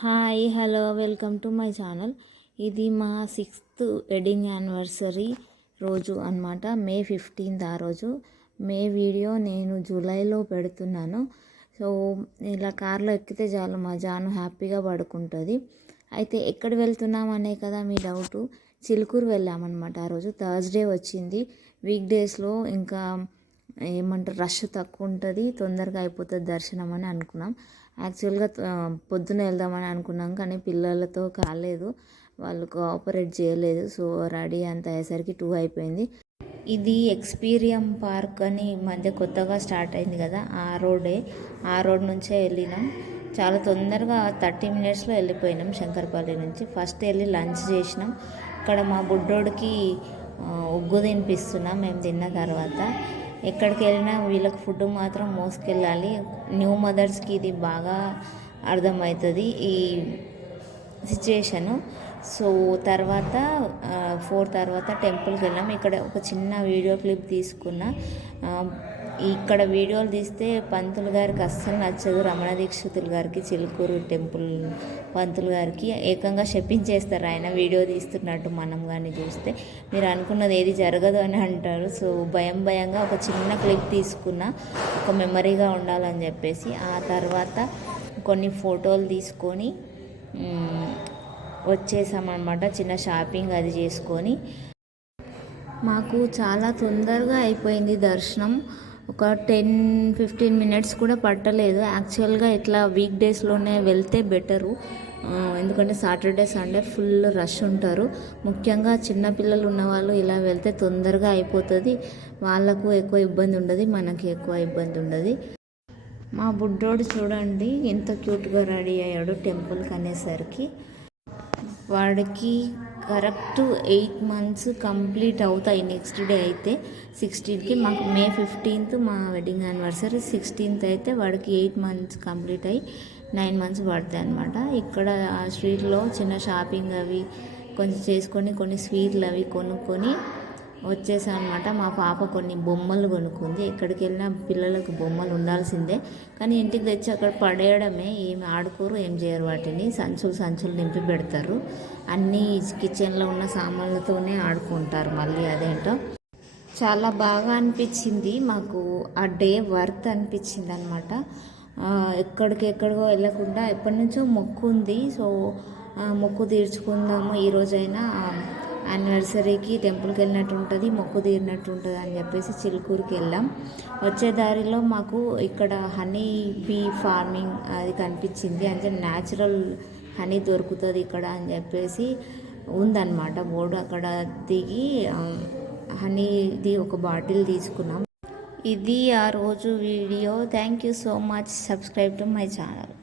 Hi hello welcome to my channel. ఇది మా 6th wedding anniversary రోజు అన్నమాట. మే 15th ఆ రోజు. మే వీడియో నేను జూలైలో పెడుతున్నాను. సో ఇలా కార్లో ఎక్కితే చాలు మా జాను హ్యాపీగా పడుకుంటుంది. అయితే ఎక్కడ వెళ్తున్నాం అనే కదా మీ డౌటు. చిలుకూరు వెళ్ళామన్నమాట. ఆ రోజు థర్స్డే వచ్చింది. వీక్ డేస్లో ఇంకా ఏమంటారు రష్ తక్కువ ఉంటుంది, తొందరగా అయిపోతుంది దర్శనం అని అనుకున్నాం. యాక్చువల్గా పొద్దున వెళ్దామని అనుకున్నాం, కానీ పిల్లలతో కాలేదు, వాళ్ళు కోఆపరేట్ చేయలేదు. సో రెడీ అంత అయ్యేసరికి 2 అయిపోయింది. ఇది ఎక్స్పీరియం పార్క్ అని ఈ మధ్య కొత్తగా స్టార్ట్ అయింది కదా, ఆ రోడ్ నుంచే వెళ్ళినాం. చాలా తొందరగా 30 minutesలో వెళ్ళిపోయినాం శంకర్పల్లి నుంచి. ఫస్ట్ వెళ్ళి లంచ్ చేసినాం. ఇక్కడ మా బుడ్డోడికి ఉగ్గు తినిపిస్తున్నాం మేము తిన్న తర్వాత. ఎక్కడికి వెళ్ళినా వీళ్ళకి ఫుడ్ మాత్రం మోసుకెళ్ళాలి. న్యూ మదర్స్కి ఇది బాగా అర్థమవుతుంది ఈ సిచ్యుయేషను. సో తర్వాత 4 తర్వాత టెంపుల్కి వెళ్ళాం. ఇక్కడ ఒక చిన్న వీడియో క్లిప్ తీసుకున్నా. ఇక్కడ వీడియోలు తీస్తే పంతులు గారికి అస్సలు నచ్చదు. రమణ దీక్షితులు గారికి, చిలుకూరు టెంపుల్ పంతులు గారికి ఏకంగా శపించేస్తారు ఆయన వీడియో తీస్తున్నట్టు. మనం కానీ చూస్తే మీరు అనుకున్నది ఏది జరగదు అని అంటారు. సో భయంగా ఒక చిన్న క్లిప్ తీసుకున్నా, ఒక మెమరీగా ఉండాలని చెప్పేసి. ఆ తర్వాత కొన్ని ఫోటోలు తీసుకొని వచ్చేసామన్నమాట. చిన్న షాపింగ్ అది చేసుకొని. మాకు చాలా తొందరగా అయిపోయింది దర్శనం. ఒక 10-15 minutes కూడా పట్టలేదు. యాక్చువల్గా ఇట్లా వీక్ డేస్లోనే వెళ్తే బెటరు, ఎందుకంటే సాటర్డే సండే ఫుల్ రష్ ఉంటారు. ముఖ్యంగా చిన్నపిల్లలు ఉన్నవాళ్ళు ఇలా వెళ్తే తొందరగా అయిపోతుంది. వాళ్ళకు ఎక్కువ ఇబ్బంది ఉండదు, మనకి ఎక్కువ ఇబ్బంది ఉండదు. మా బుడ్డోడు చూడండి ఎంత క్యూట్గా రెడీ అయ్యాడు టెంపుల్కి అనేసరికి. వాడికి కరెక్ట్ 8 months కంప్లీట్ అవుతాయి నెక్స్ట్ డే అయితే 16కి. మాకు మే 15th మా వెడ్డింగ్ యానివర్సరీ, 16th అయితే వాడికి 8 months కంప్లీట్ అయ్యి 9 months పడతాయి అన్నమాట. ఇక్కడ ఆ స్ట్రీట్లో చిన్న షాపింగ్ అవి కొంచెం చేసుకొని కొన్ని స్వీట్లు అవి కొనుక్కొని వచ్చేసాం అనమాట. మా పాప కొన్ని బొమ్మలు కొనుక్కుంది. ఎక్కడికి వెళ్ళినా పిల్లలకు బొమ్మలు ఉండాల్సిందే, కానీ ఇంటికి తెచ్చి అక్కడ పడేయడమే. ఏమి ఆడుకోరు, ఏం చేయరు. వాటిని సంచులు నింపి పెడతారు. అన్నీ కిచెన్లో ఉన్న సామాన్లతోనే ఆడుకుంటారు. మళ్ళీ అదేంటో చాలా బాగా అనిపించింది మాకు. ఆ డే వర్త్ అనిపించింది అనమాట. ఎక్కడికో వెళ్ళకుండా ఎప్పటి నుంచో మొక్కు ఉంది. సో మొక్కు తీర్చుకుందాము ఈరోజైనా, యానివర్సరీకి టెంపుల్కి వెళ్ళినట్టు ఉంటుంది, మొక్కు తీరినట్టు ఉంటుంది అని చెప్పేసి చిలుకూరుకి వెళ్ళాం. వచ్చే దారిలో మాకు ఇక్కడ హనీ బీ ఫార్మింగ్ అది కనిపించింది. అంటే న్యాచురల్ హనీ దొరుకుతుంది ఇక్కడ అని చెప్పేసి ఉందన్నమాట బోర్డు. అక్కడ దిగి హనీది ఒక బాటిల్ తీసుకున్నాం. ఇది ఆ రోజు video. Thank you so much. Subscribe to my channel.